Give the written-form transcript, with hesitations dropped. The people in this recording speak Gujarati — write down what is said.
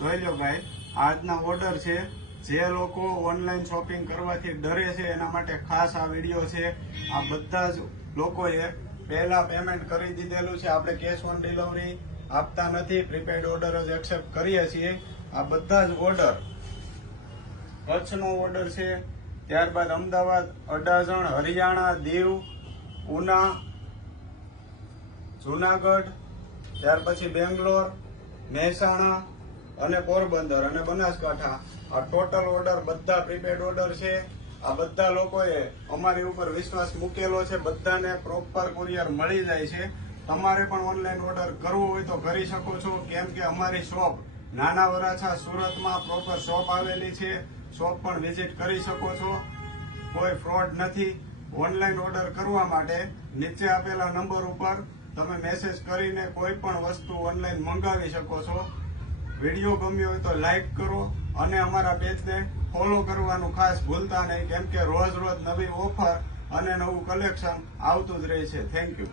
જોઈ લો ભાઈ, આજના ઓર્ડર છે. જે લોકો ઓનલાઈન શોપિંગ કરવાથી ડરે છે એના માટે ખાસ આ વિડીયો છે. આ બધા જ લોકોએ પહેલા પેમેન્ટ કરી દીધેલું છે. આપણે કેશ ઓન ડિલિવરી આપતા નથી, પ્રીપેડ ઓર્ડર જ એક્સેપ્ટ કરીએ છીએ. આ બધા જ ઓર્ડર કચ્છનો ઓર્ડર છે, ત્યારબાદ અમદાવાદ, અડાજણ, હરિયાણા, દીવ, ઉના, જુનાગઢ, ત્યાર પછી બેંગ્લોર, મહેસાણા અને પોરબંદર અને બનાસકાંઠા. આ ટોટલ ઓર્ડર બધા પ્રીપેડ ઓર્ડર છે. આ બધા લોકોએ અમારી ઉપર વિશ્વાસ મૂકેલો છે. બધાને પ્રોપર કુરિયર મળી જાય છે. તમારે પણ ઓનલાઈન ઓર્ડર કરવો હોય તો કરી શકો છો, કેમ કે અમારી શોપ નાના વરાછા સુરતમાં પ્રોપર શોપ આવેલી છે. શોપ પણ વિઝિટ કરી શકો છો. કોઈ ફ્રોડ નથી. ઓનલાઈન ઓર્ડર કરવા માટે નીચે આપેલા નંબર ઉપર તમે મેસેજ કરીને કોઈ પણ વસ્તુ ઓનલાઈન મંગાવી શકો છો. વિડીયો ગમ્યો હોય તો લાઈક કરો અને અમારા પેજને ફોલો કરવાનું ખાસ ભૂલતા નહીં, કેમ કે રોજ રોજ નવી ઓફર અને નવું કલેક્શન આવતું જ રહે છે. Thank you.